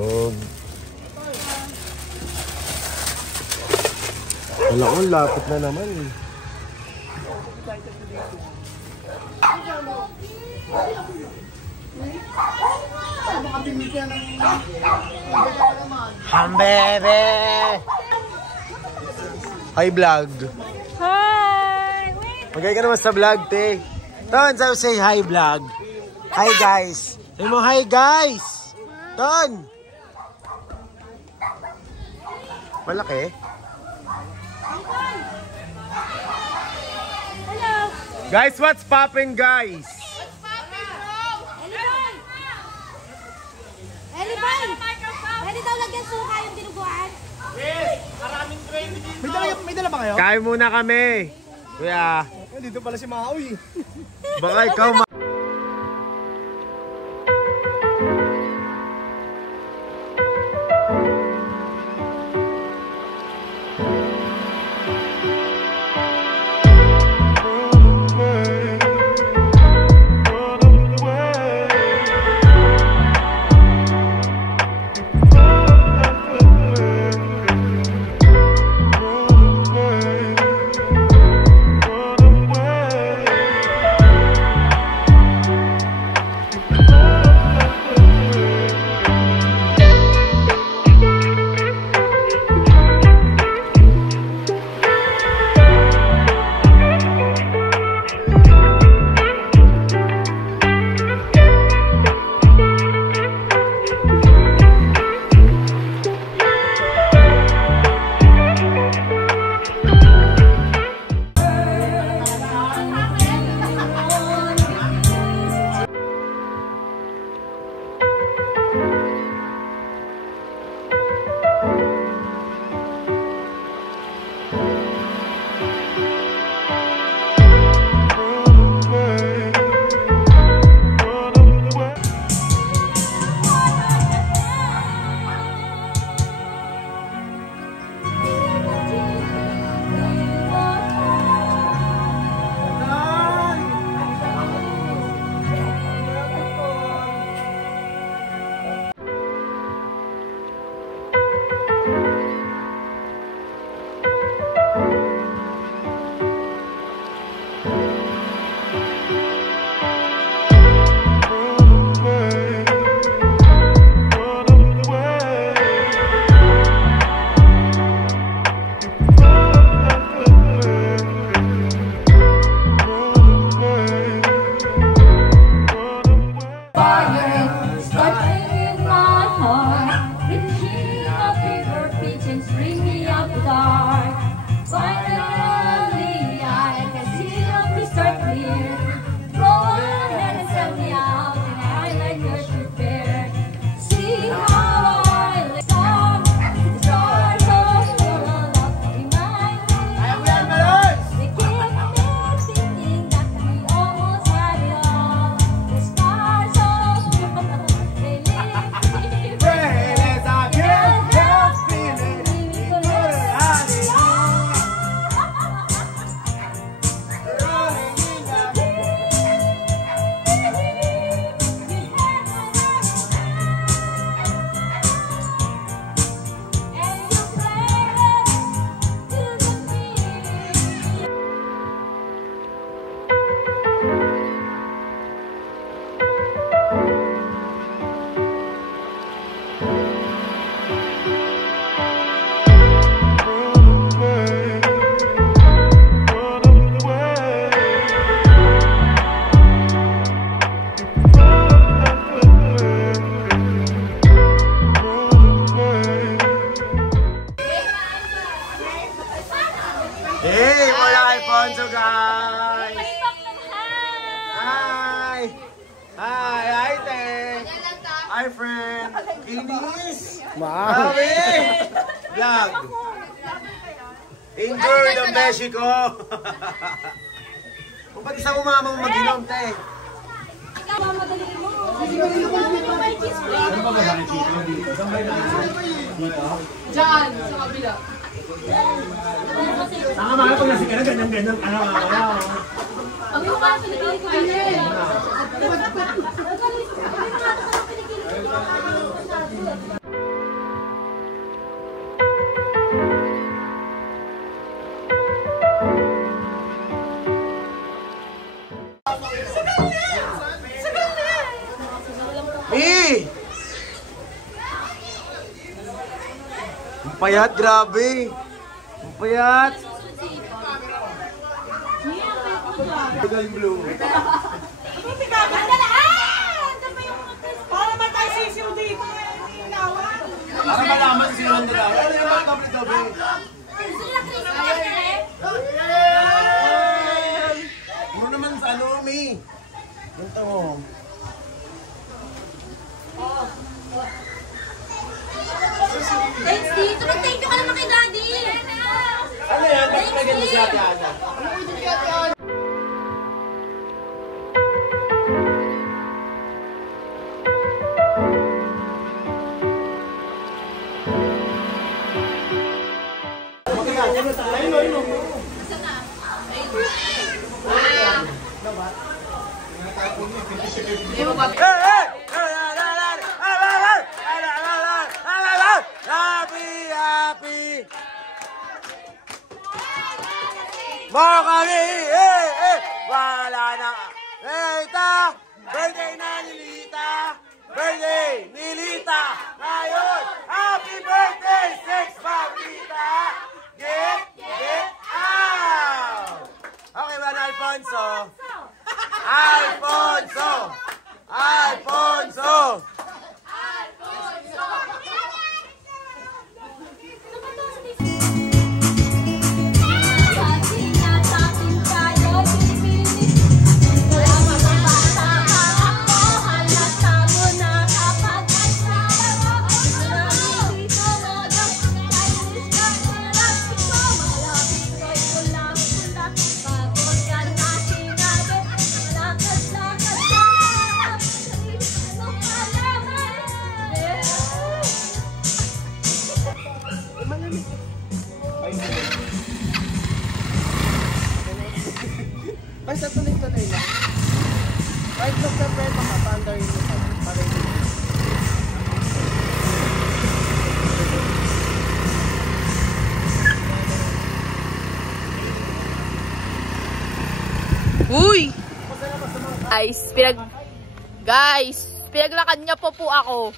Itlog. Wala ko, lapit na naman eh. Hambebe! Hi vlog! Hi! Magay ka naman sa vlog, te. Ton, say hi vlog. Hi guys. Say mo hi guys. Ton! Malaki. Hello! Guys, what's poppin' guys? Elibay! Pwede daw lagyan suka yung dinuguan? Yes! Maraming training dito! May dala ba kayo? Kain muna kami. Kuya. Dito pala si Maui. Baka ikaw Alfonso, guys! Hi! Hi! Hi, te! Hi, friend! Kinis! Mami! Vlog! Injured ang Mexico! Kung ba't isa mo mama mo mag-inom, te? Ano ba ba nakikita dito? Saan ba dito? Diyan, sa kabila. Nakamahal pag nasi ka na ganyan-ganyan ka na mamaya. Ang mukha sa nagiging ko yun. Ang payat, grabe. Ang payat. Galing blue. Para matay sisiw dito. Para malaman sino ang dalawa. Ano yung mga tabi-tabi? Puro naman sa ano, Mi. Ganto mo. Thanks, dito. Thank you ka naman kay Daddy. Ano yan? Bakit may ganun siya, Ana? Happy! More kami! Wala na! Lita! Birthday na ni Lita! Birthday ni Lita! Ngayon! Happy birthday! 6 Ma'am Lita! Get out! Okay ba na Alfonso? Alfonso! Alfonso! Ay, sa tuloy-tuloy lang. Right look sa pwede makapandar yun ito. Para yun. Uy! Guys, pinaglakad niya po ako.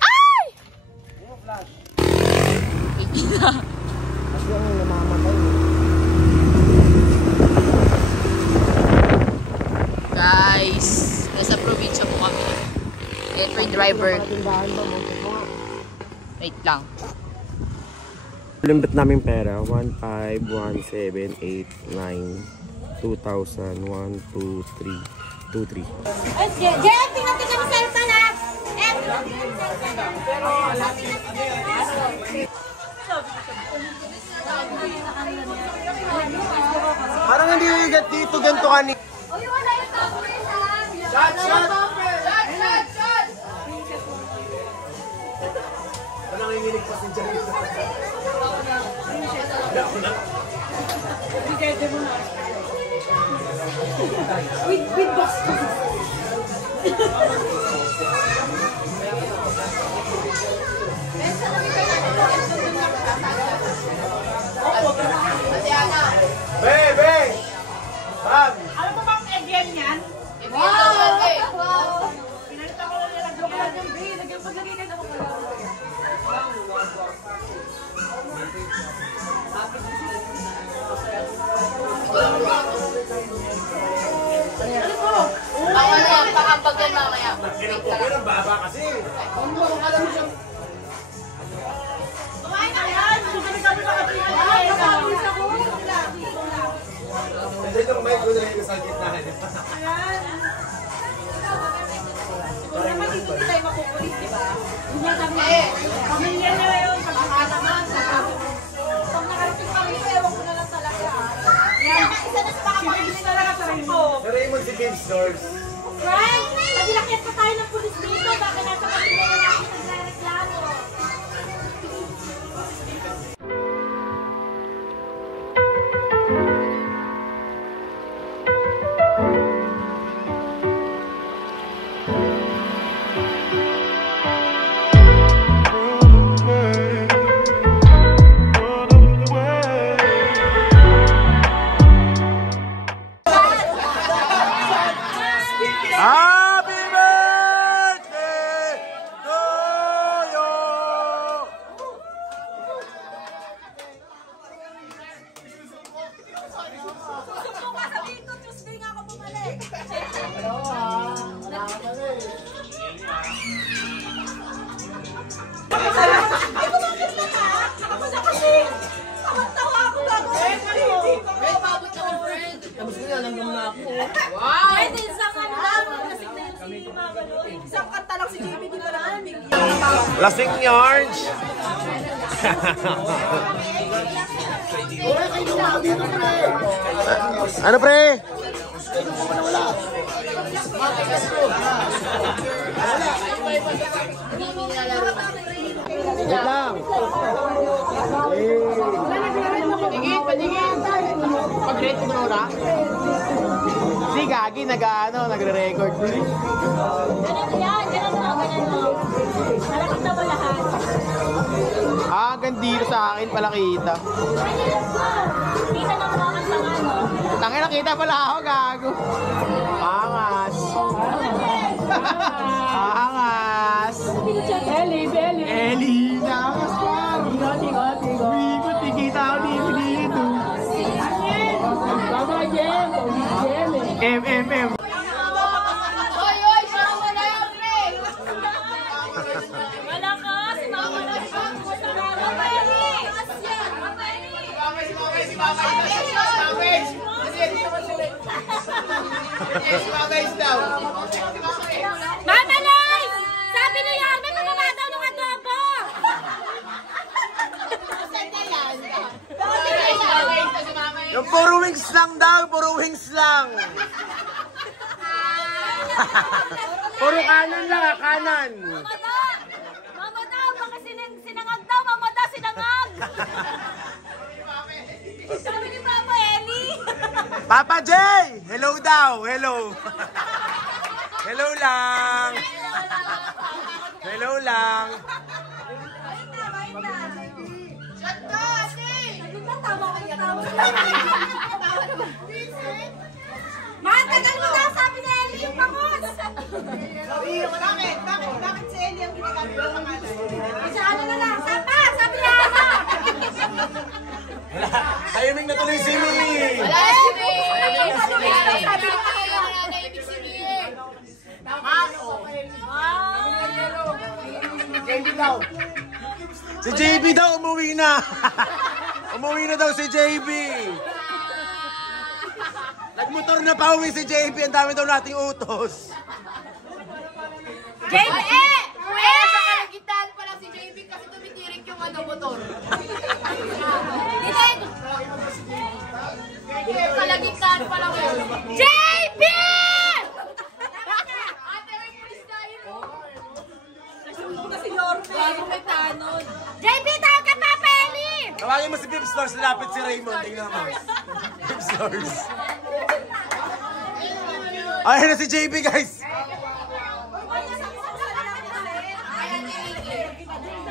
Ay! Kasi yung namamatay. Guys, nasa probinsya po kami. Ito yung driver. Wait lang. Limbit namin pera, 1, 5, 1, 7, 8, 9, 2,000, 1, 2, 3, 2, 3. Jen, tingnan mo cellphone ha. Parang hindi igat dito, ganito kani. Uy, wala yung toppers ha. Shot! Shot! Parang nanginginig pa si Jerry. With box. Bebe! Pam! Ano ba bang again yan? Wow! Pinalita ko lang yan. Nag-joke lang yung bay. Paglagay na ako pala. Bawal yan, pakambag yan mamaya. Ang baba kasi. Kumain na yan. Kami makapinagay. Nakapis ako. Nandiyan yung mic ko na yung sa gitna. Kung naman dito di tayo makukulit, di ba? Yun yung sabi niya. Pamilya nila yun. Pagkakataman. Pag nakarating kami, ewan ko na lang talaga. Yan. Si Vince talaga sa Rainbow. Pero yung si Vince Stores. Right? Pagilakit pa tayo ng pulis dito. Bakit nasa pamilya na natin nagre-reklamo? Happy birthday Lasing yards. Ano pre? Wait lang. Pag-rate mo na? Si Gagi nagre-record. Ganun yan, ganun mo, ganun mo. Nakakita mo lahat. Ah, gandito sa akin pala kita. Kita ng mga no? Tangina, kita pala ako, gago. Angas. Angas. Eli, nakas par. Tigo. Ikot, tikita ako dito. M. Malakas, Mama Liz! Sabi ni Yarme, pababa daw ng adobo! Yung puro wings lang daw, puro wings lang. Puro kanan lang, kanan. Mama daw, baka sinangag daw, mama daw, sinangag! Sabi ni Papa Eli! Papa J! Hello daw, hello. Hello lang. Hello lang. Matagal mo daw, sabi ni Eli yung pangos! Bakit si Eli ang ginagamit ng pangalan? Sa ano na lang, sapa! Sabi ni Ama! Ayuming na tuloy si Mimi. Si JB daw umuwi na. Umuwi na daw si JB. Nagmotor na pa uwi si JB. Ang dami daw nating utos. JB! Gitaan pa lang si JB kasi tumitirik yung motor. Kalagitan pa lang yun. JB! Ate, may pulis tayo mo. Nasumbong na si Yorme. Bago may tanod. JB, tawag ka Papa Eli! Tawagin mo si Pip Stars. Lapit si Raymond. Tingnan mo. Pip Stars. Ayun na si JB guys.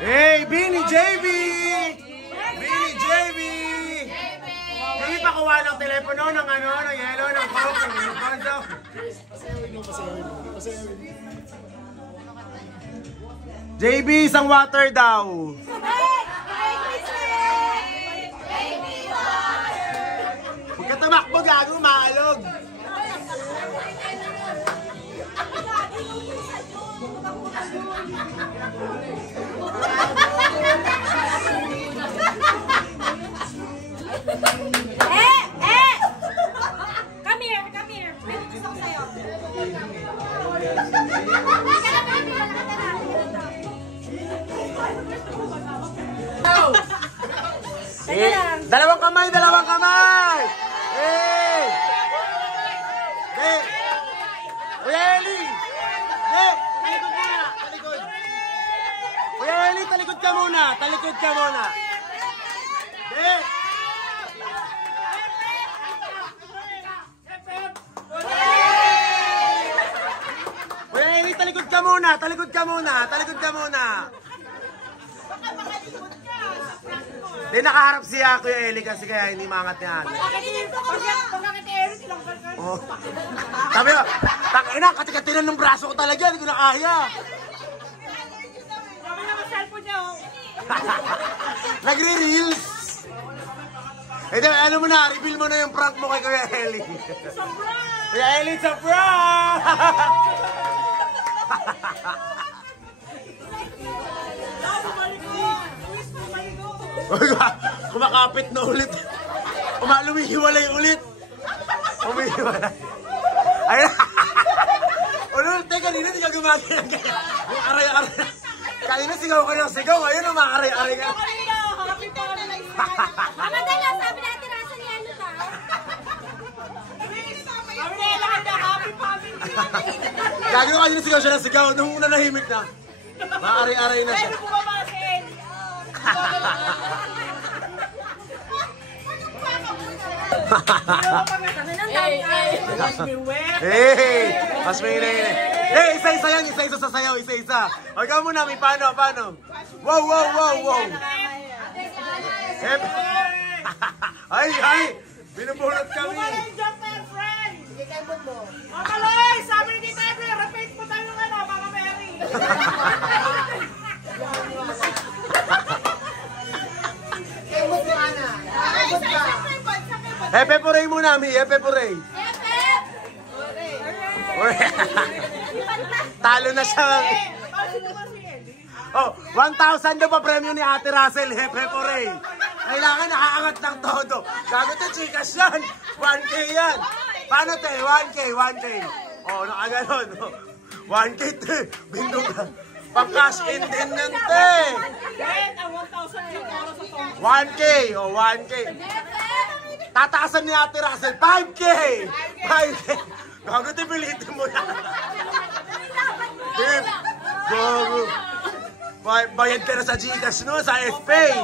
Hey, Bini JB! Bini JB! Hindi pa kuha ng telepono, ng ano, ng yellow, ng coke, ng konso. JB, isang water daw. Huwag ka tamakbo, gago, maalog. Come here. May utos ako sa'yo. Dalawang kamay! Hey! Hey! Kuya Eli! Hey! Talikod muna! Talikod! Kuya Eli, talikod ka muna! Hey! Kuya Eli, talikod ka muna! Hindi nakaharap siya Kuya Eli kasi kaya hindi maangat niyan. Oh. Sabi ko, tangina, katikatinan ng braso ko talaga, hindi ko na kaya. Nagre-reels. Eh, ano mo na, reveal mo na yung prank mo kay Kuya Eli. Kuya Eli, it's a prank! Kumakapit na ulit. Lumihiwalay ulit. Umihiwalay. Ayun. Ulul, teka, kanina hindi ka gumagay ng kaya. Yung aray-aray. Kanina sigaw ka ng sigaw, ngayon umaaray-aray ka. Mama Dela, sabi natin nasa ni ano ta? Gagawin kanina sigaw siya ng sigaw, nung nanahimik na. Maaray-aray na siya. Hey! Mas may hinahina. Hey, isa-isa yan, isa-isa sa sayaw, isa-isa. Huwag ka muna, may paano. Wow! Hep! Ay! Binubunot kami. Mamaloy! Sabi ni Tita Evelyn, repeat mo tayo ng ano, Mama Mary. Hepe Puray muna, Mi. Hepe Puray. Talo na siya. Oh, 1,000 daw pa premyo ni Ate Russell, Hepe Puray. Kailangan nakaangat ng todo. Gago to, chikas yan. 1K yan. Paano te? 1K. Oh, nakaganon. 1K te. Bindog ka. Pang-cash in din yan te. 1K. Oh, 1K. Tataasan ni Ate Russell. 5K. Gago te, pilitin mo yan. Tip. Gago. Bayad ka na sa Gcash no, sa SPay.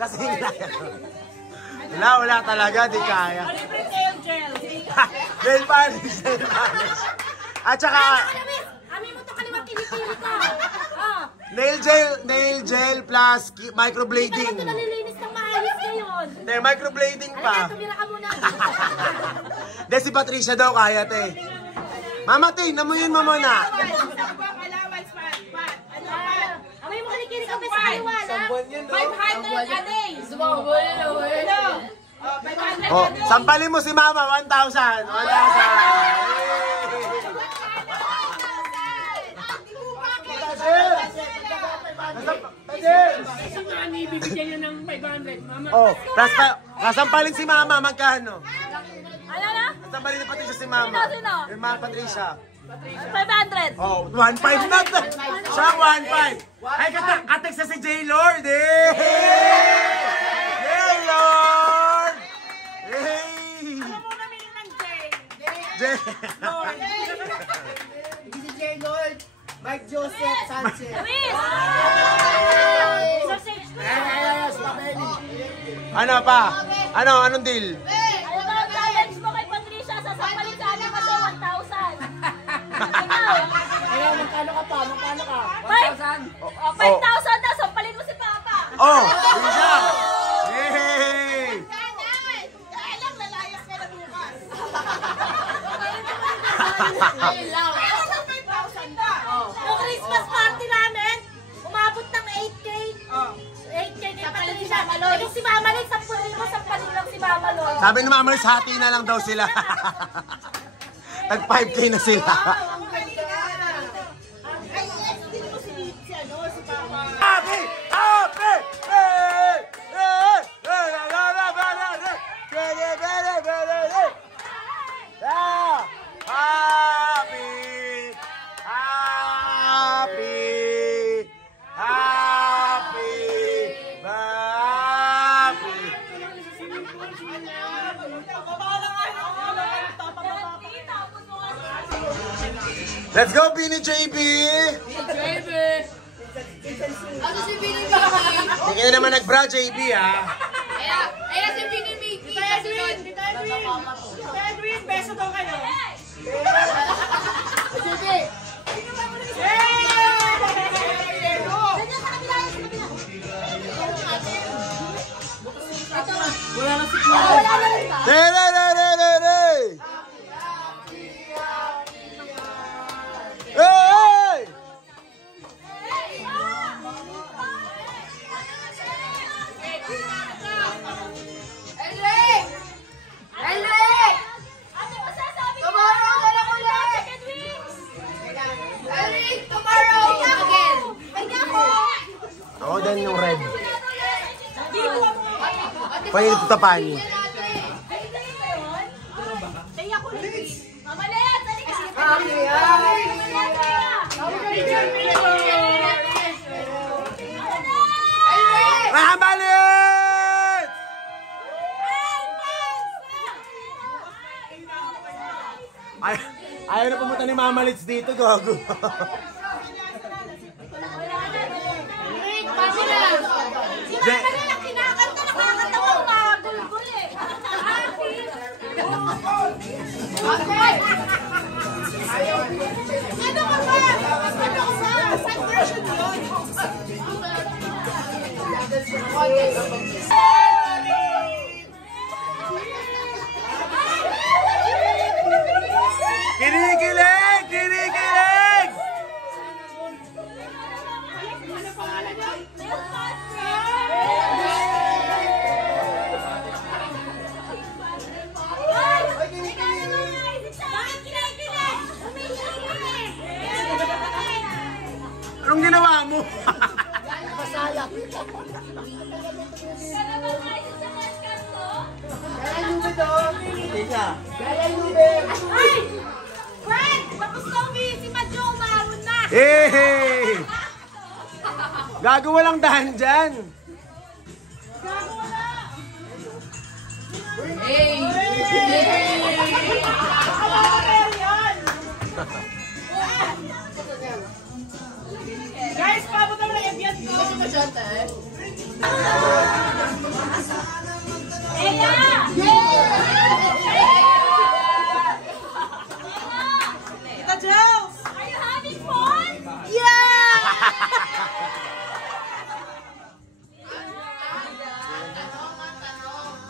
Kasi wala talaga, di kaya. Nail polish. At saka Amin mo to kaliwang kilikili ka. nail gel plus microblading. Ito nalilinis ng maayos ngayon. Microblading Ay, pa. tumira ka muna. De si Patricia daw kaya te. Mama te, namuyin mo muna. Amin mo kilikili ka pa sa kaliwala. 500 a day. Oh, sampalin mo si Mama 1,000. 1,000. Ibibigyan niya ng 500, mama. Oh, kasampalin si Mama magkano? Ano na? Kasampalin ni Patricia si Mama. Sino? Yung Mama Patricia. 500. Oh, 1,500 na. Siya 1,500. Ay, katek sa si J-Lord eh. J-Lord. Hey. Ano mo namili ng Jay? Si J. Lord, Mike Joseph Sanchez. Luis! Ano pa? Anong deal? Ano ba ang challenge mo kay Patricia? Sasampalin sa amin kasi 1,000. Ayaw, magkano ka? 5,000 na, sampalin mo si Papa. Oh, yun siya. Hey! Yung Christmas party namin, umabot ng 8K. 8K kay Patricia. Yung si Mama Lin, 10,000, sampalin lang si Mama Lin. Sabi ni Mama Liz, hati na lang daw sila. Nag 5K na sila. Happy! Happy! Let's go, Bini JB! Ano si Bini Mickey? Hindi ka naman nag-bra, JB, ha? Ayan si Bini Mickey. Tita Edwin, beso daw kayo. Wala na si Wala na rin ba? Hey! Ano masasabi mo? Tomorrow na lang ulit! Chicken wings! Eric, tomorrow! Again! Kanya ko! Ako din yung red. Bibo mo! Pwede tapan. Kaya ko rin. Mama Lea, dali ka! Okay, Mama Lea, dali ka! mamalits dito, gago. Si Mama nila kinakanta, nakakatawang magulgul eh. Ano ka ba? Ano ka ba? Sad version yun. Kinikilig! Kinikilig! Anong ginawa mo? Masalak. Ay! Fred! Tapos na si Madjo, umaron na! Hey! Gago, walang dahan dyan. Guys, paabot naman ang FBS ko. Tita Jels! Are you having fun?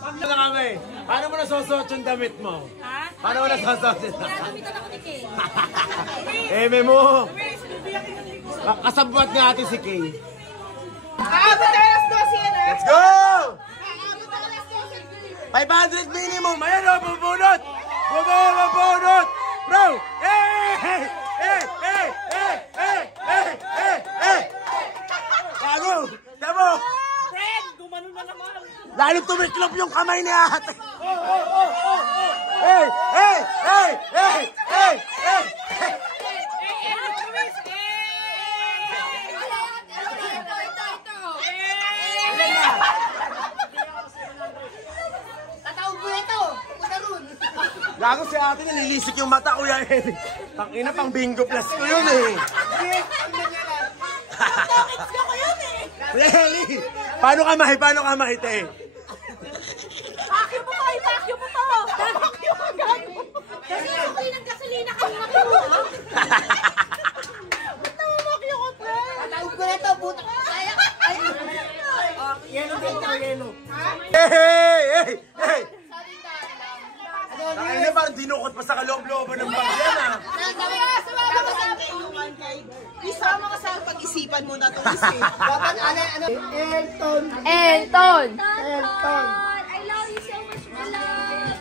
Ano na kami? Paano mo nasusuot yung damit mo? Ha? Paano mo nasusuot yung damit? Gagamitan ako ni Kay. Eme mo! Kasabwat nga natin si Kay. Aabot tayo alas 12 yan, Let's go! Aabot tayo alas 12. 500 minimum! Ayan o, bubunot! Bubunot! Bro! Hey! Hey! Hey! Hey! Hey! Hey! Hey! Hey! Hey! Gago! Tamo! Fred, gumano na naman. Lalo tumiklop yung kamay ni ate! Hey! Hey! Hey! Hey! Hey! Hey! Gago si ate, nililisik yung mata ko yan. Tangina, pang bingo plus ko yun eh. Really? Paano ka mahi? Paano ka mahi, te? Vacuum mo to! I-vacuum mo to! Vacuum mo, gago! Kasi yung kayo ng gasolina kanina kinuha. Ba't namamaki ako, Fred? Tawag ko na ito, buta. Hey! Hey! Hey! Hey! Tangina, parang dinukot pa sa kaloob-looban ng bag yan ah. Isama ka sa pag-isipan mo na ito. Dapat Elton. Elton! I love you so much, my love!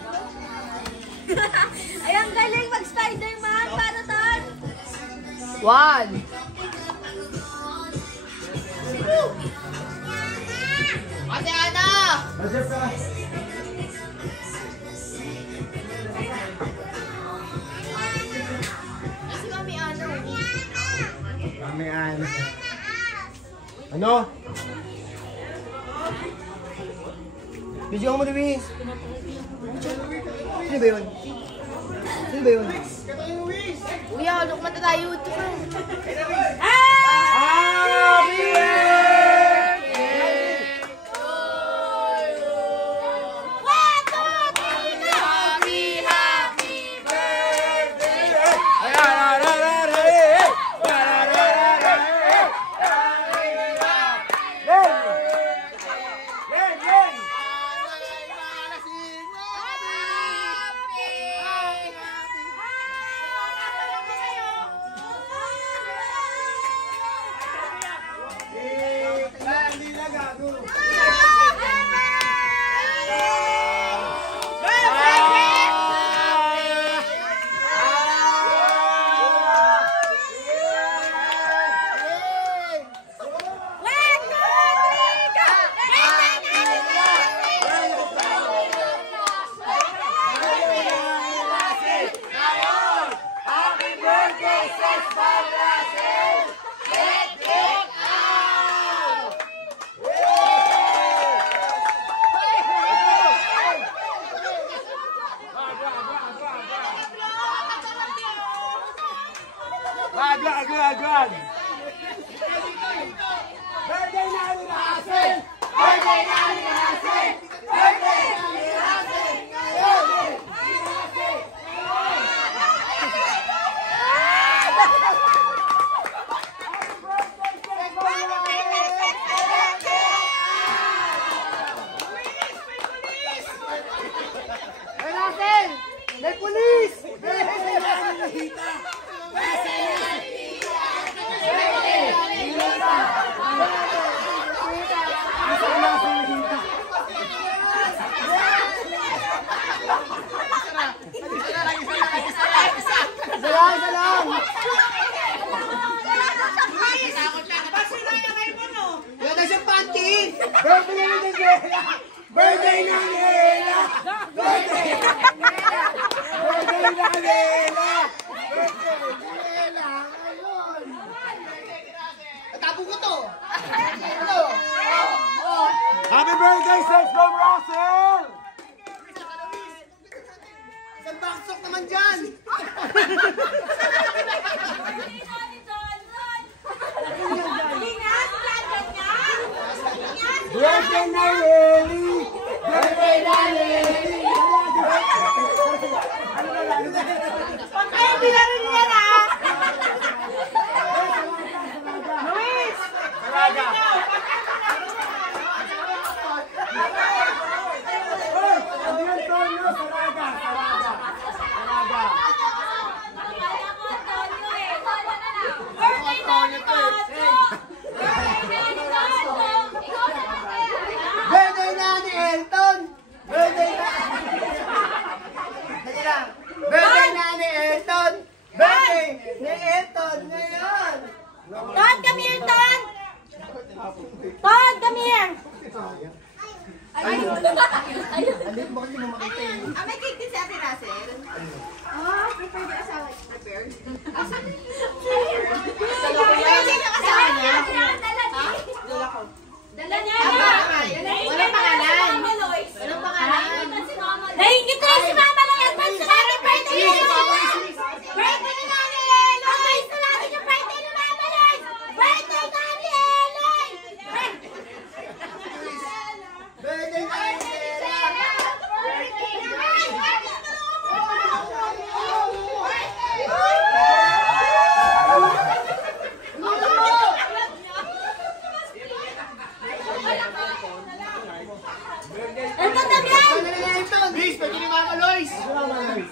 Ay, ang galing mag-Spider-Man! Paano tan? 1. Ate Ana! Si Mami Ana. Kamian. Ano? Video mo, Dewi. Sino ba yun? Sino ba yun? Kuya, look mata tayo ito. Happy Birthday ni Daniela! Birthday ni Daniela! Birthday ni Daniela! Birthday ni Daniela! Tapo ko to. Ano? Happy birthday, Sex Bomb Russell! Isang baksok naman dyan. Birthday na Lily! Birthday na Lily! Kaya bilaro niya na! Luis! Salaga! Ano yan, Tono? Salaga! Salaga! Salaga! Birthday na ni Tono! Birthday na ni Elton. Birthday na. Dali lang. Birthday na ni Elton. Birthday ni Elton ngayon. Todd, come here, Todd! Todd, come here! Ayun mo kasi mo makita yun. May cake din si Ate Russell. Prepared yung asawa. Prepared? Pwede yung asawa niya? Dala niya! Walang pangalan. Walang pangalan. Nahingit na si Mama lang! Advance na natin birthday ni Lois! Birthday ni Mami Eloy! Advance na natin yung birthday ni Mama Lois! Birthday ni Mami Eloy! Birthday na ni Elton. Ito Damian! Birthday ni Elton. Please, birthday ni Mama Lois.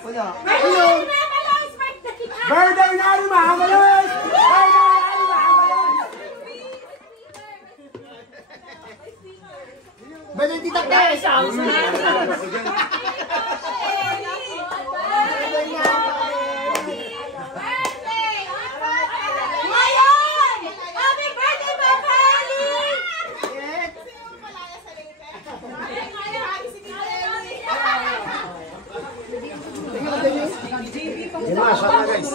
Wala. Birthday ni Mama Lois! Birthday! Birthday na ni Mama Lois! Birthday na ni Mama Lois! Birthday ni Tita Tess. Ngayon! Happy birthday, Papa Eli! Yun na, shot na guys.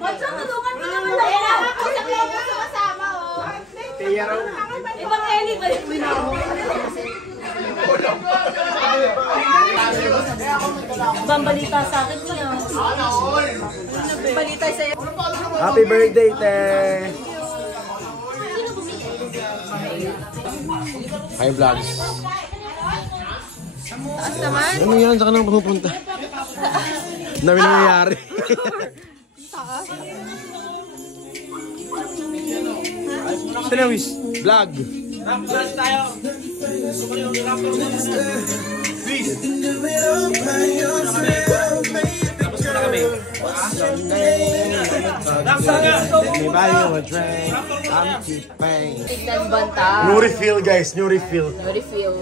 Matso, tulungan mo naman tayo. Kasama, oh. Ibang Eli, balik mo na ako. Ibang balita sa akin niya. Balita sa'yo. Happy birthday, Te! Hi, vlogs. Taas naman. Ano yan? Saan ka nang pupunta? Ang dami nangyayari. Sinawis. Vlog. May value a drink. I'm keeping. Tignan banta. New refill, guys. New refill. No refill.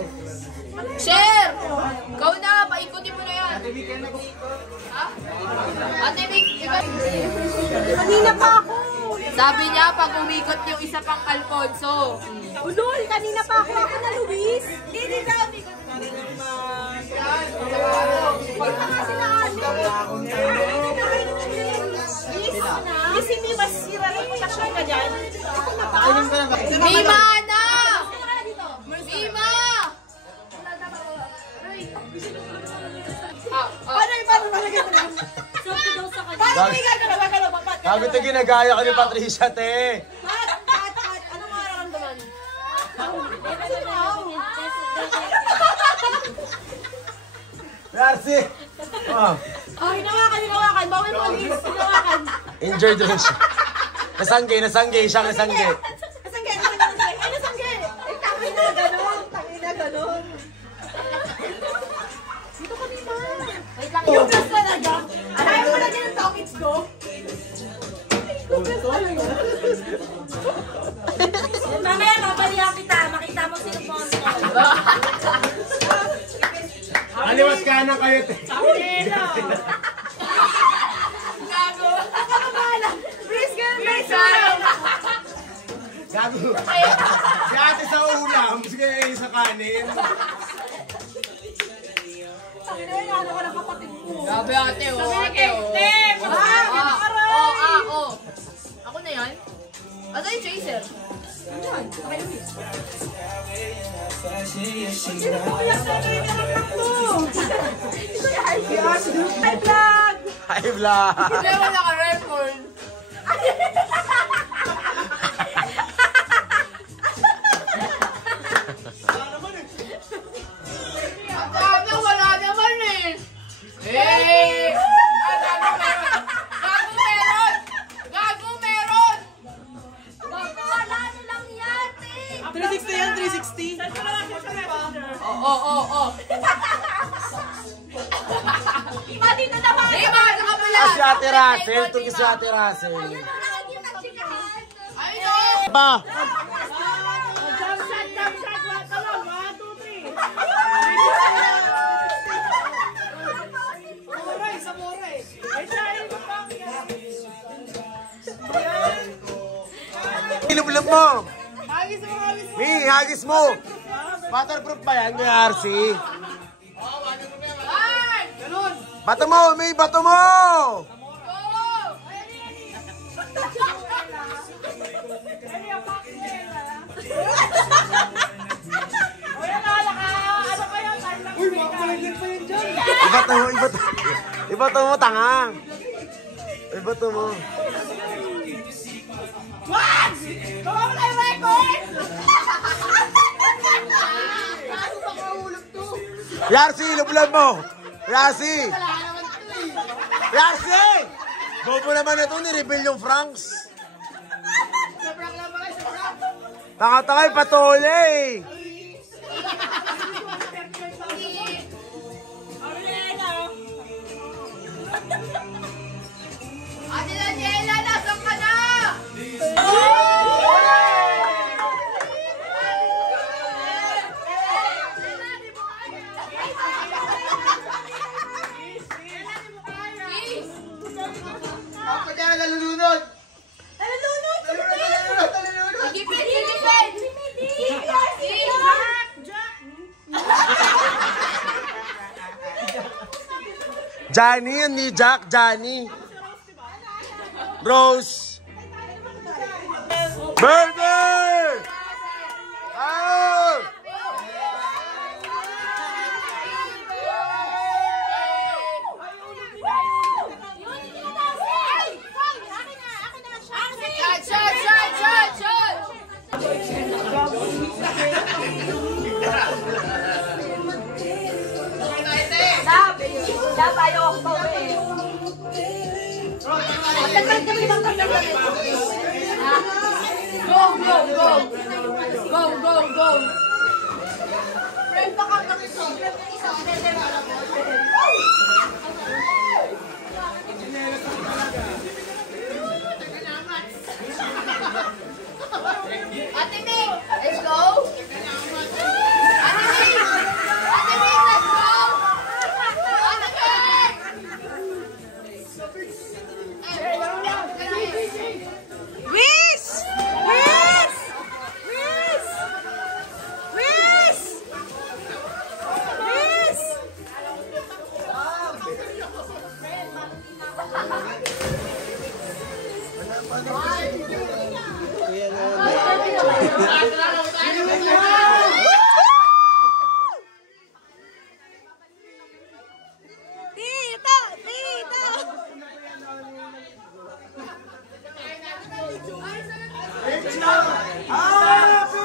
Share! Ikaw na! Paikutin mo na yan! Ha? Ate Vic, ikaw. Kanina pa ako. Sabi niya, pag umikot yung isa pang Alfonso. Ulol, kanina pa ako na Luis. Hindi daw. Miss, hindi masira ng relasyon ka dyan. Ako na pa. Mima na! Mima! Paano malagay mo lang? Soft daw sa kanya. Paano may gagalawa ka lang? Sabi ito ginagaya ka ni Patricia, Te. Ano nga naramdaman? Darcy! Oh, Oh, hinawakan. Bawal mo alis. Hinawakan. enjoy doon siya. Nasangge siya, nasangge. Nasangge. Ay, nasangge. Ay, tangin na ganon. Dito ka dito. Wait lang. Yung plus talaga. Ayaw mo na dyan ang topics ko. Yung plus talaga. Mamaya, babalihan kita. Makita mo sino sponsor. Magkano kayo, te? Sabi ni Elo. Gago. Please, girl, please. Gago. Si ate sa ulam, sige sa kanin. Sabi na yun, ano ka ng kapatid mo? Grabe ate, oh. Ate, oh. Ako na yan? Asa yung chaser? Ayan, kayo. Hi, vlog! Hi, vlog! Hindi wala ka record. Wala naman eh. Eh! Gago meron! Gago meron! Gago meron! Wala na lang yan, eh. 360 yan, 360. Oo. Iba dito naman. Di ba? Saka pala. Si ate Russell, ito si ate Russell. Ayun na lang yung nagsikahan. Ayun! Pa! Jump shot, jump shot. Talong, 1, 2, 3. Samurai, samurai. Ay, tayo mo pa. Ilublob mo! Hagis mo, hagis mo. Mi, hagis mo! Waterproof ba yan, kay RC? Ay! Bato mo, Mi, bato mo! Ibato mo, ibato. Ibato mo, tanga. Ibato mo. What? Gawa mo tayo record! Yarsi, ilublob mo! Yarsi! Yarsi! Bobo naman ito, ni-reveal yung Franks. Tanga-tanga yung patole eh. Ate Daniela, nasaan ka na? Ako dyan, nalulunod. Higipin, higipin! Johnny, yan ni Jack, Johnny. Rose. Burger! Oh! Shot! Dap, ayaw ako pa uwi. Magtagal kami ibang kami. Go, go, go! Go, go, go! Friend, baka isang letter para mo. Ate Mig, let's go! Ate Mig! Ate Mig, let's go! Ate Mig! Wish! Wish! Wish! Wish! Wish! Tito! Tito! Happy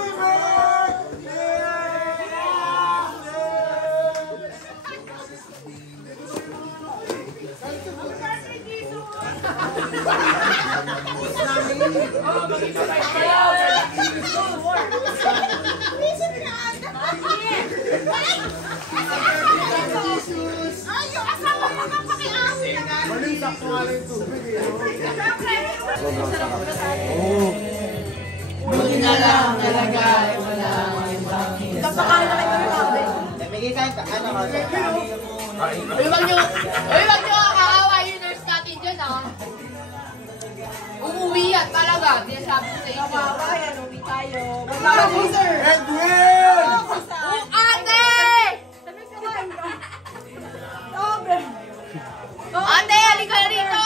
Kapakain na kayo kami, mami. Namigay ka, ano ka? Wag nyo kakawa yung nurse natin dyan, ha? Umuwi yan talaga. Sinasabi ko sa inyo. Ayan, uwi tayo. Edwin! Ate! Ate, halika na rito!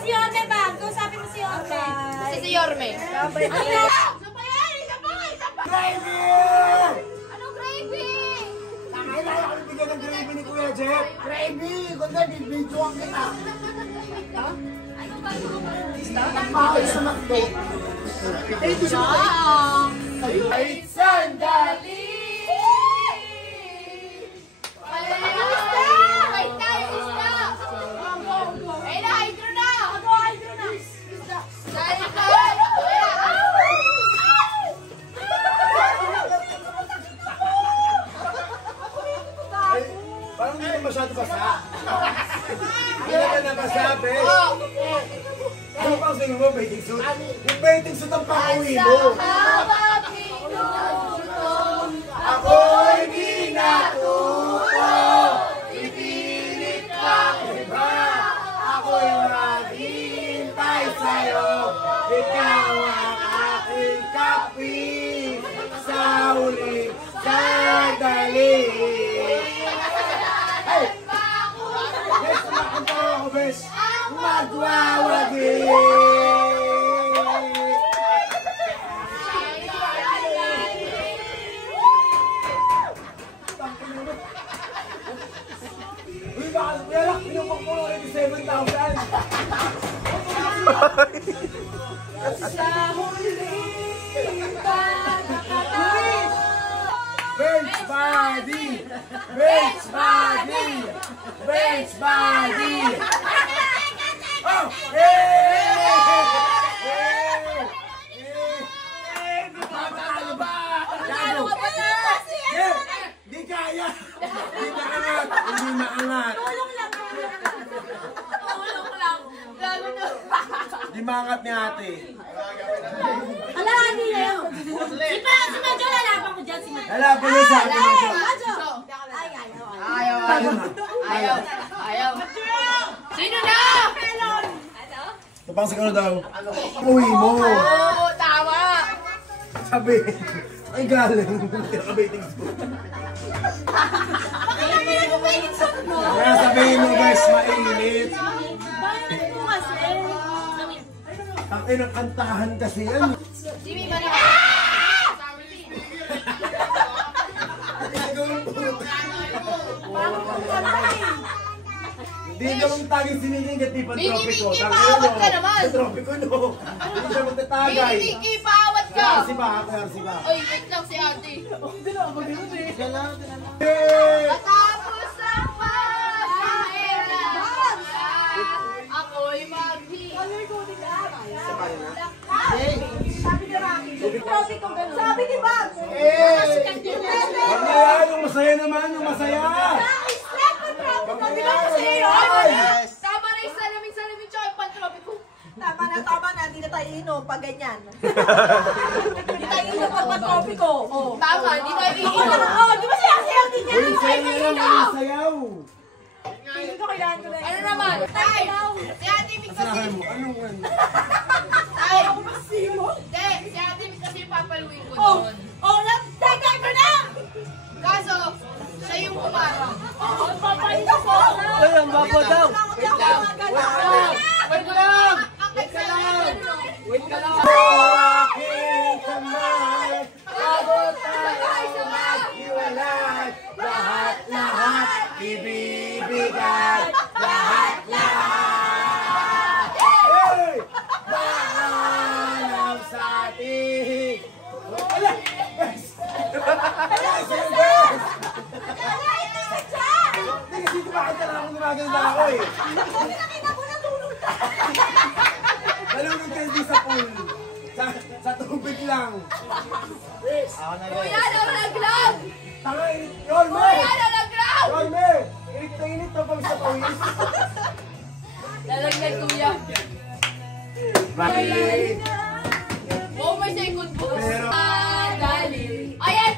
Si Yorme ba? Kausapin mo si Yorme. Si Yorme. Gravy! Anong gravy? Kailangan ko bigyan ng gravy ni Kuya Jeff. Gravy! Kundi, bibidyoan kita. Bakit sa McDo? Ay, sandali! Wait tayo, isda! Ayun na, hydro na! Dahil ka! Ay, parang hindi na masyado basa. Hindi na nabasa, bes. Ano pa ang sayo mo, bathing suit? Yung bathing suit ang pakauwi mo. Ako'y di natuto, ipilit lang iba. Ako'y maghihintay sa'yo, ikaw ang aking kapi. Sa huli, sandali. Hey! Bes, kumakanta ako, bes. Magwawagi. Uy, baka kaya pinupang mo ng 7,000. Bench body! Bench body! Bench body! Oh! Patalo ba? Gago! Di kaya! Di maangat! Hindi maangat! Di maangat ni ate. Ala, hindi na yun. Si Madjo, lalaban ko dyan. Si Madjo. Lalaban niya sa akin. Madjo. Ayaw. Sino na? Tapang siguro daw. Uwi mo. Oo, tama. Sabi. Ay galing. Nakabiting suit. Kaya sabihin mo guys, mainit. Bakit mo kasi? Ang inang kantahan kasi yan. Si Mima na. Hindi naman taging siniling gati pang tropiko. Miki, paawat ka naman. Sa tropiko no. Hindi siya magtatagay. Miki, paawat ka. Kasi ba ako, kasi ba? Oy, wait lang si ate. Hey! Matapos ang pagkailan, ako'y Sabi ni Bob. Wag na yan, yung masaya naman, yung masaya! Wag na yan! Tama na yung salamin tsaka yung pantropiko. Tama na, hindi na tayo inom pag ganyan. Hindi tayo inom pag matropiko. Oh. Tama, hindi tayo Oh, iinom. di ba sayaw din yan? Uy, sayo na lang, yung sayaw! Hindi ko kailangan ko na Ano naman? Tay, si ate Mix kasi. Sinahan mo, anong ano? Tay, ako masimo. hindi, si ate Mix kasi yung papaluin ko Oh, doon. nagtagay ko na! Kaso, siya yung umarang. Papalit ako. Ay, ang babo daw. Wait lang. Wait lang. Wait ka lang. Aking kamay, abot tayo maghiwalay. Lahat, ibibigay. Lahat. Hey! Maalam sa ating. Ala! Bes! Ala! Sa'yo, Bes! Hindi kasi kumakanta na ako, gumaganda ako eh. Nalunod kayo di sa pool. Sa tubig lang. Bes! Kuya, nalaglag! Tanga, Rolme! Kuya, nalaglag! Rolme! Init na init na pag sa pawis. Nalaglag, kuya. Bakit? Oh, may second boost. Pero- Dali. Ayan,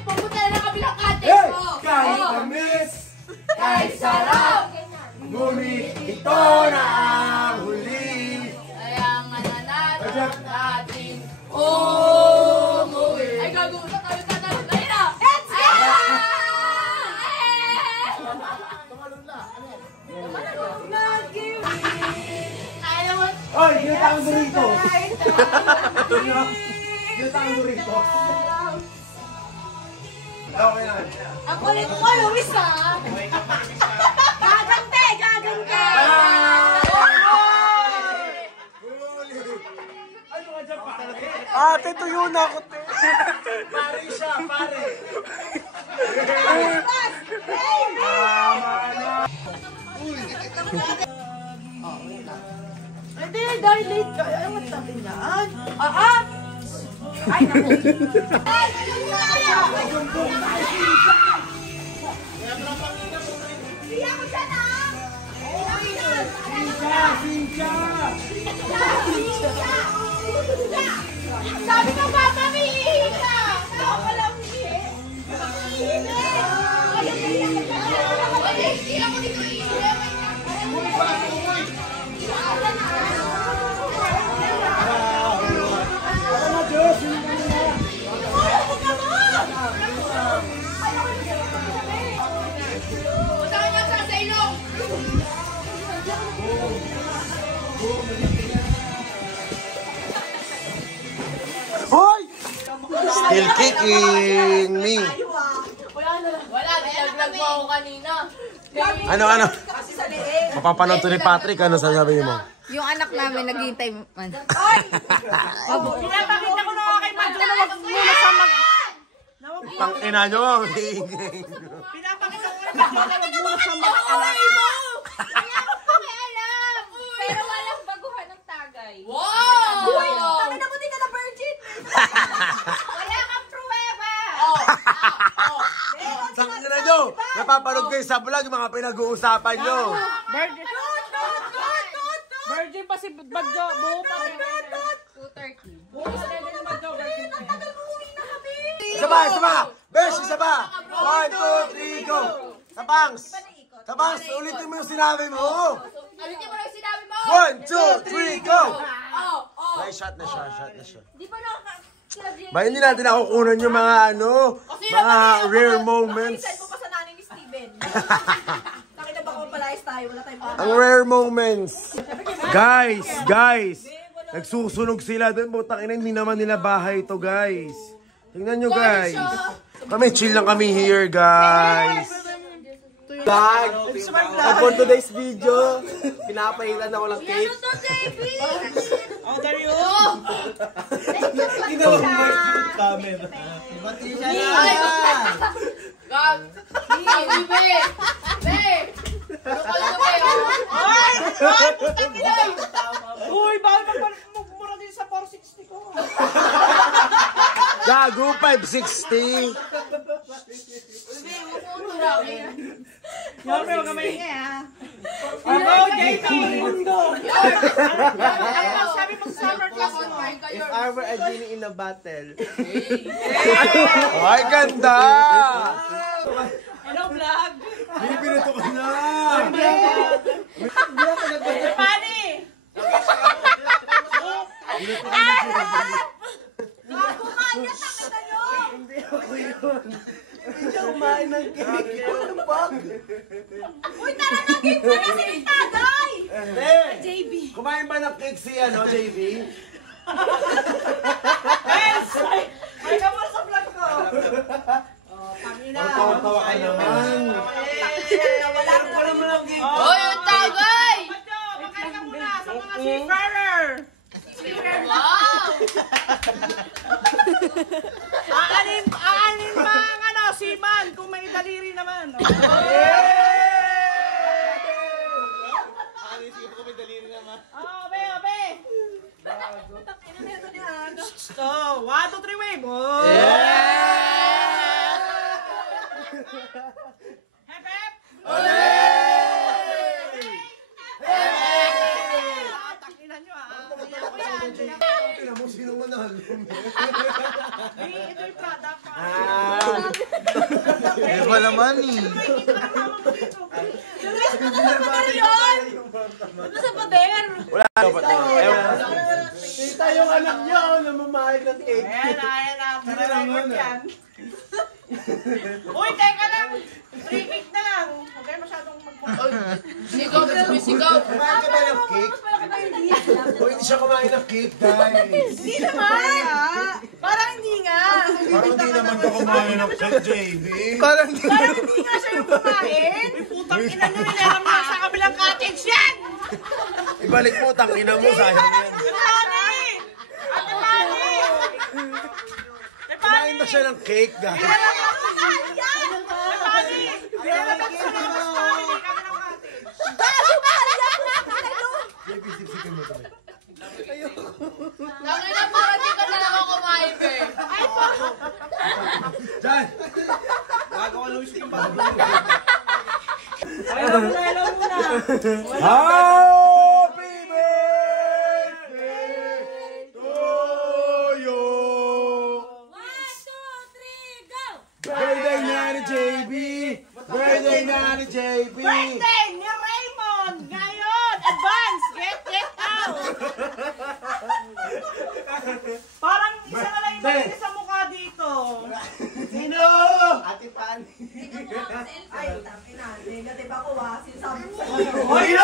Kay sarap! Ngunit ito na ang huli. Kaya nga nanalo natin umuwi. Ay, gago. Tayo ka na. Dahil na. Let's go! Ayaw mo. Oy, ginata ang burrito. Ginata ang burrito. Okay na. Ang kulit mo, Luis, ha? Gagante, gagante! Ate, tuyo na ako, te. Pare siya, pare. Hindi, dahil late ka. Ayaw ang tabi niyan. Ay, naku. Sabi ko ba, mami, ihi ka! Ako pala ang ihi. Ihi na! Hindi ako dito ihi. Punta ka niya sa ilong. Hoy! Still kicking me. Wala, dinaglag mo ako kanina. Ano? Mapapanood to ni Patrick, ano sasabihin mo? Yung anak namin naghihintay man. Pinapakita ko na nga kay Madjo na wag muna sa mag... Pang ina nyo. Pinapakita ko kay Madjo na wag muna sa mag... Wala akong pakialam. Pero walang baguhan ng tagay. Wow! Uy, kami na buti ka na virgin. Wala kang pruweba. Sakin na nyo. Napapanood kayo sa vlog, yung mga pinag-uusapan nyo. Virgin pa si Madjo. Buo pa rin. 2:30. Buo sa level ni Madjo. Virgin pa rin. Isa ba? Besh, isa ba? 1, 2, 3, go! Tabangs, ulitin mo yung sinabi mo. Ulitin mo lang yung sinabi mo. 1, 2, 3, go! Oh. Ay, shot na siya. Di ba Ba, hindi natin nakukunan yung mga mga rare moments. Send mo pa sa nanay ni Steven. Nakita ba ko palayas tayo? Wala tayong Ang rare moments. Guys. Nagsusunog sila doon. Butang ina, hindi naman nila bahay ito, guys. Tingnan nyo, guys. Kami, chill lang kami here, guys. For today's video, pinapahilan ako ng cake. Oh, there you Gag. Be. Uy, bakit magmura din sa 460 ko? Gago, 560. Yan, pero kami. Ano, JP? Ano sabi mo sa summer class mo? If I were a genie in a battle. Ay, ganda! Hello, vlog. Binibinuto ka na! Pani! Hindi ako yun. Hindi siya kumain ng cake. What the fuck? Uy, tara na, game na si Tagay! JB! Kumain ba ng cake si JB? May kamar sa vlog ko. Oh, pangina. Tawa ka naman. Wala ko naman ang game. Hoy, yung tagay! Madjo, makain ka muna sa mga seafarer. Wow! Aanin pa ang seaman kung may daliri naman. Oh, be. So, 1, 2, 3, wave. Oh. Hep, hep. Takinan nyo, ina mo, sino manalo? Ito yung product. Iba naman eh. Ano sa pader? Wala daw pa ito. Kita yung anak niyo na mamahal ng cake. Ayan na. Record yan. Uy, teka lang. Free cake na lang. Huwag kayo masyadong Sigaw, sigaw. Kumain ka ba ng cake? O hindi siya kumain ng cake, guys. Hindi naman. Parang hindi nga. Parang hindi naman ka kumain ng cake, JB. Parang Parang hindi nga siya yung kumain. Putang ina nyo, nilaram na sa kabilang cottage yan. Ibalik mo, tangina mo, sayang yan. Ate Mani! Kumain ba siya ng cake, guys? Tangin na parang di ka talaga kumain, be. Diyan! Happy birthday to you! 1, 2, 3, go! Birthday na ni JB! Birthday na ni JB! Birthday ni Raymond! Ngayon! Advance! Get out! Parang isa na lang yung malinis sa mukha dito. Sino? Ate Pani. Ay, tangina. Negative ako ah. Sinasabi ko sa Hoy, no!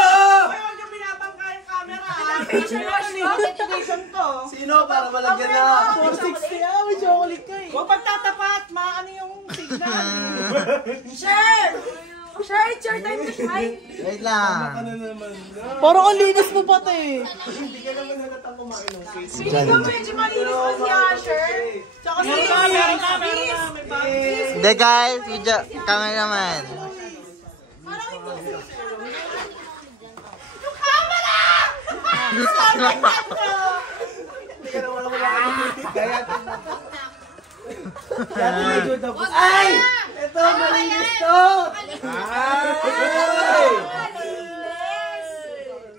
Ay, huwag yung binabangka yung camera ah. Dedication ko. Sino para malagyan na? 460 ah, may chocolate ka eh. Huwag pagtatapat. Maano yung signal. Share! Share, it's your time to shine. Wait lang. Parang ang linis mo pati. Hindi ka naman halatang kumain ng cake. Hindi ka medyo malinis pa si Asher. Tsaka si meron ka. May bagay. Hindi guys, video kami naman. Parang ito. Yung camera! Hindi ka naman wala. Kaya medyo tapos. Ay! Ito, malinis to! Ay!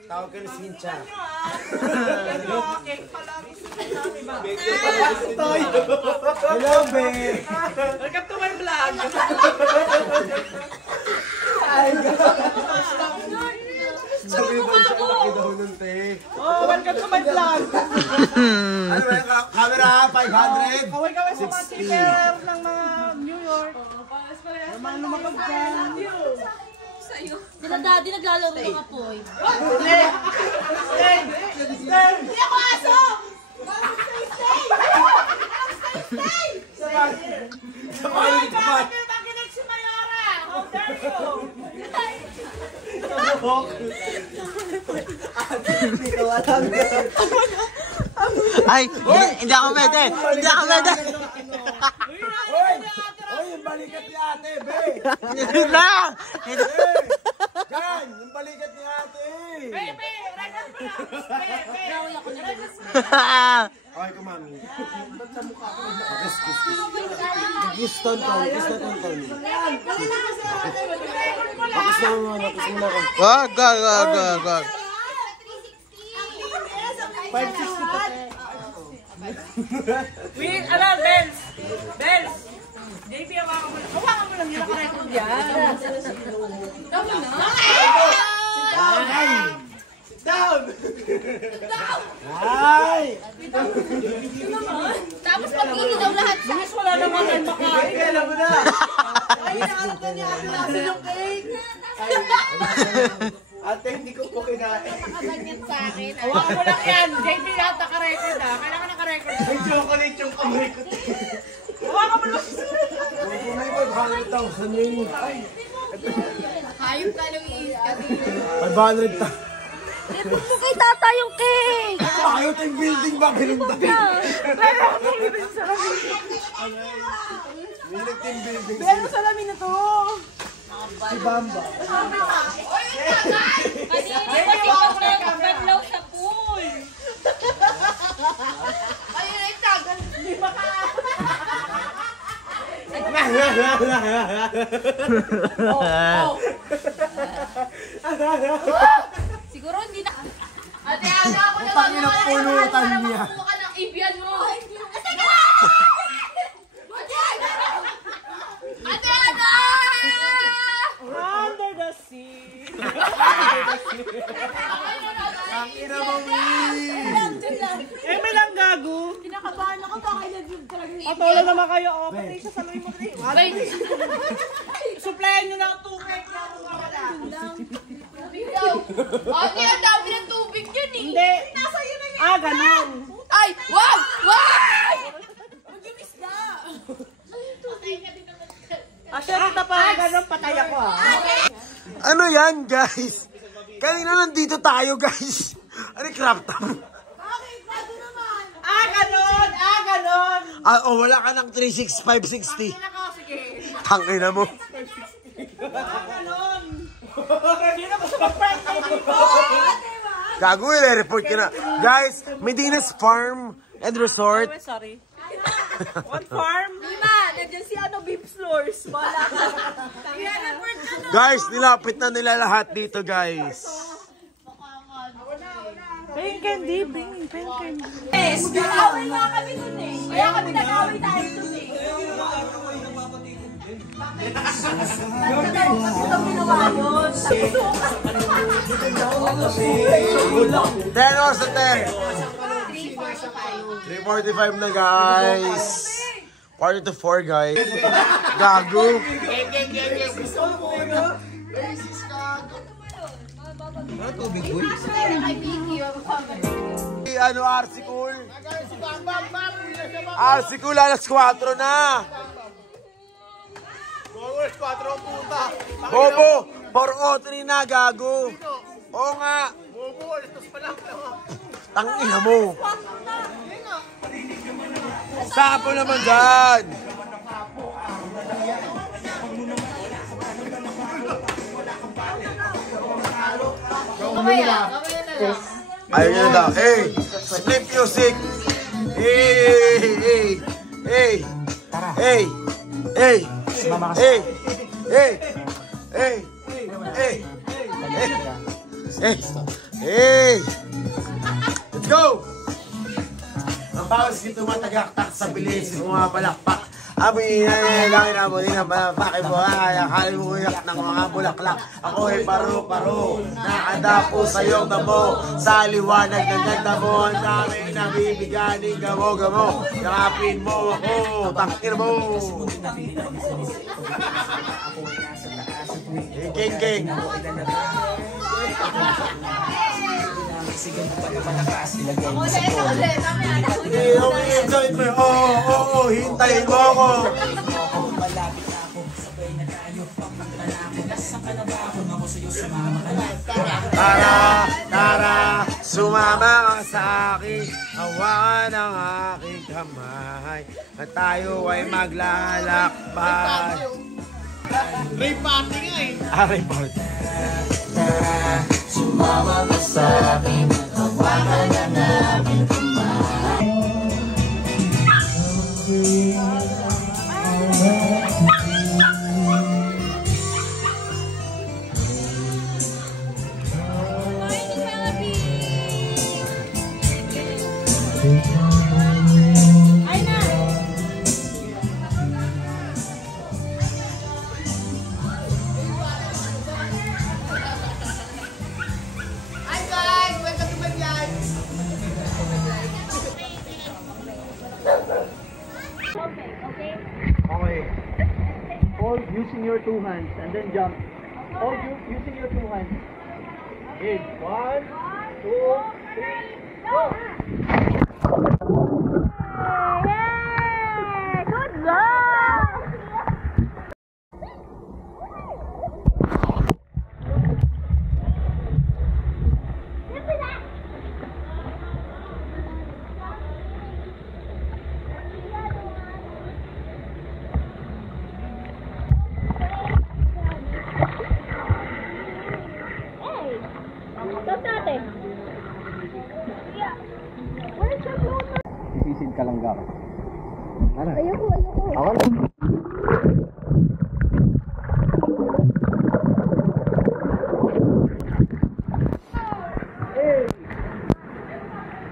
Tawag ka ni Cynthia. Cake pala. Hello, be! Welcome to my vlog. Sabi ba siya laki daw ng te? Oh, welcome to my vlog. Ano ba yung camera? 500? Kaway-kaway sa mga tipper ng mga New York. Mga lumakad dyan. Sila daddy naglalaro ng apoy. Hindi ako aso! Hoy, bakit kayo nakinig si Mayora? How dare you? Ay, hindi ako pwede! Hindi ako pwede! Hoy, yung balikat ni ate, be! Hindi na! Yan, yung balikat ni ate! Baby, record mo na. Naway ako na. Okay, kumami. Kiss, kiss, kiss. Kiss, tonton. Kiss na tonton. Kiss na mo, kiss mo na ako. Wag, wag, wag, wag, wag. 560. Wait, Bells! Bells! JP, hawakan mo lang. Hawakan mo lang, yung nakarecord yan. Tama na. Down! Ay! Tapos pag-ini daw lahat. Bilis, wala naman tayo makain. Kailan mo na? Ay, nakalap na niya. Nasin yung cake. Ate, hindi ko po kinain. Nakaganyan sa akin. Hawakan mo lang yan. JP, lahat nakarecord ha. Kailangan nakarecord. May chocolate yung kamay ko. Hawakan mo lang. Kung may 500,000 yun. Ay! Hayop ka, Luis. 500,000. Report mo kay tata yung cake. Ayaw tayong building ba? Bilinda. May nag-team building. Pero salamin na to. Si Bamba. Kasi nagpapaglaw sa pool. Ayun ay tagal. Hindi baka. Siguro hindi na. Ate, ano ako na Pangin ang pulutan niya. Makakuha ka ng ibian mo. Teka lang! Ate Ana! Under the sea. Ang ina mo, Wee! Eh, may lang gago. Kinakabahan ako, baka yun talaga. Patola naman kayo. O, patay siya sa loy mo. Wait. Supplyan nyo ng tubig. Tubig daw. Ate, ang dami ng tubig yan eh. Hindi. Ganon. Ay! Wag! Wag! Syempre pa ganon, patay ako Ano yan, guys? Kanina nandito tayo, guys. Ano yung crop top? Ganon. Ganon. Wala ka ng 36560. Sige. Tangina mo. Ganon. Hindi na ko sa mag-birthday dito. Gago, i-report ka na. Guys, Medina's Farm and Resort. Sorry. What farm? Lima, nandiyan si Beef Floors. Bala ka. Guys, nilapit na nila lahat dito, guys. Pink candy, pink candy. Yes, nag-away nga kami dun eh. Kaya kami nag-away tayo dun eh. Bakit ginawa yun? 10 hours na 10. 3:45 na, guys. Quarter to 4, guys. Gago. Ano, RC Cool? RC Cool, alas 4 na. Bobo, 4:03 na, gago. Oo nga. Tangina mo. Sapo naman dyan. Ayun yun daw. Hey, split music. Hey, hey, hey, hey, hey, hey, hey, hey, hey, hey. Let's go! Ang bawas ito matagaktak sa bilis, bumapalakpak. Amoy langit na mo, di na palapaki mo, akali mo uyak ng mga bulaklak. Ako ay paro-paro, nakadapo sa iyong damo. Sa liwanag ng ganda mo, ang dami nabibiganing gamo-gamo. Yakapin mo ako, tangin mo. King. Hintayin mo ako. Tara, sumama ka sa akin, hawakan ang aking kamay, at tayo ay maglalakbay. Ray party nga eh. Ray party. Sumama ka sa akin, hawakan ang aking kamay. Okay. Hold using your two hands and then jump. Hold using your two hands. In 1, 2, 3, go! Good luck! Ipisin ka lang garo. Ayoko. Ako lang.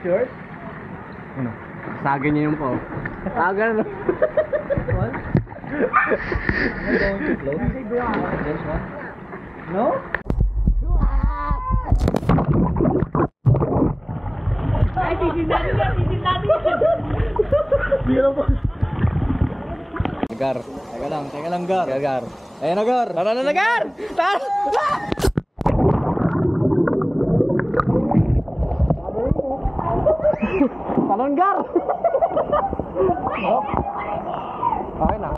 Sure? Ano? Sagin niyo yung po. Sagan. No? Ay, titin natin yan. Gar. Teka lang, Gar. Gar. Ayan na, Gar. Tara na, Gar! Tara! Talon, Gar! Okay na.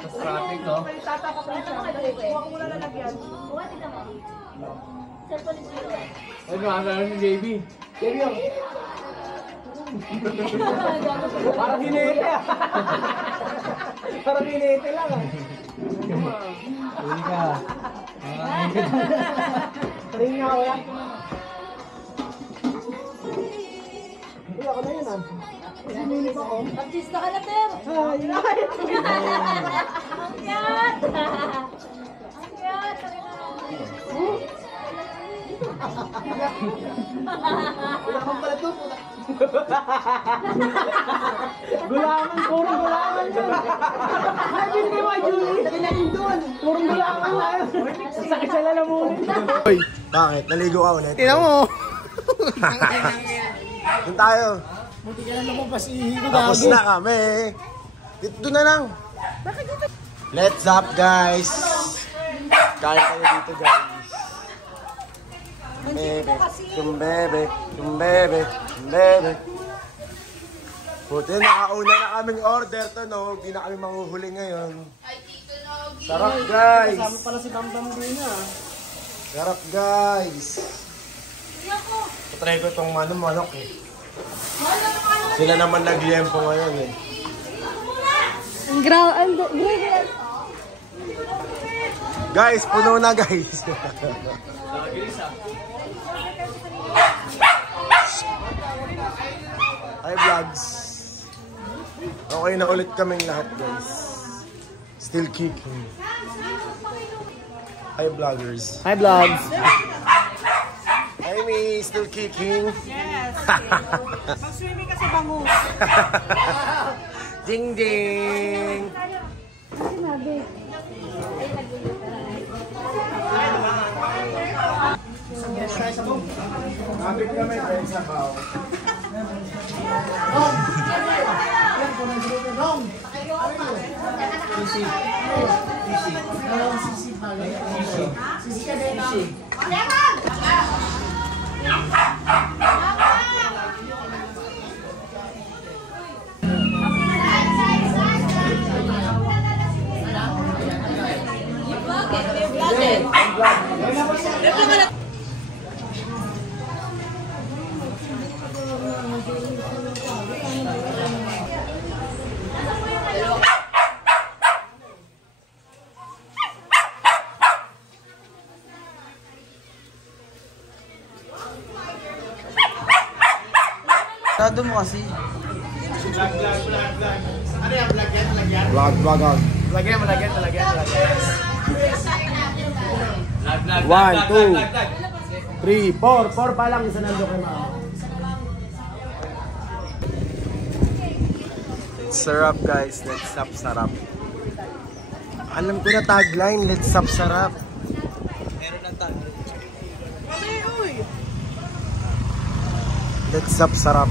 Mas traffic, no? Ay, makakala ni JB. JB yun. Parang hinete ah. Parang hinete lang ah. Huli ka. Ring nga ako yan. Hindi ako na yun ah. Sinilip ako. Artista ka na, Ter. Ay! Ang cute! Ang cute! Wala kang pala to. Gulaman, purong gulaman dyan. Nabili ni May Julie. Sabi natin doon. Purong gulaman tayo. Sakit sa lalamunin. Hoy, bakit? Naligo ka ulit? Tingnan mo. Doon tayo. Buti ka lang napapasihin ko. Tapos na kami. Dito na lang. Let's up, guys. Kain tayo dito, guys. Bebe, tumbebe, tumbebe, tumbebe. Buti nakauna na kaming order to, no? Hindi na kami manghuhuli ngayon. Sarap, guys. Kasama pala si Bambam din ah. Sarap, guys. Patry ko itong manok eh. Sila naman nagliempo ngayon eh. Guys, puno na guys. Hi vlogs. Okay na ulit kaming lahat guys. Still kicking. Hi vloggers. Hi vlogs. Hi me, still kicking. Yes. Mag-swimming kasi bangus. Ding ding. Mabig kami dahil sa bao. Tado mo kasi. Ano yan? Lagyan? Vlog. Lagyan mo. 1, 2, 3, 4 pa lang. Isa nando kay Mao. Sarap guys, let's stop sarap. Alam ko na tagline, let's stop sarap. Meron ng tag. Let's stop sarap.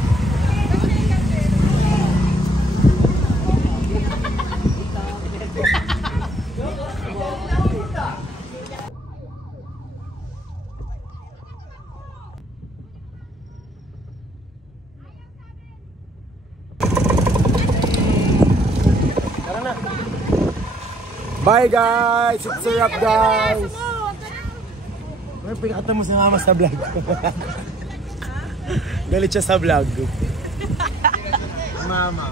Bye guys! It's a wrap guys! May pinakita mo si mama sa vlog. Galit siya sa vlog. Mama.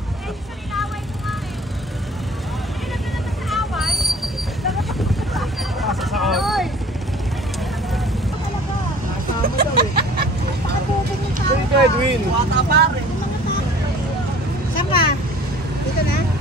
Edwin. Saan ka? Dito na?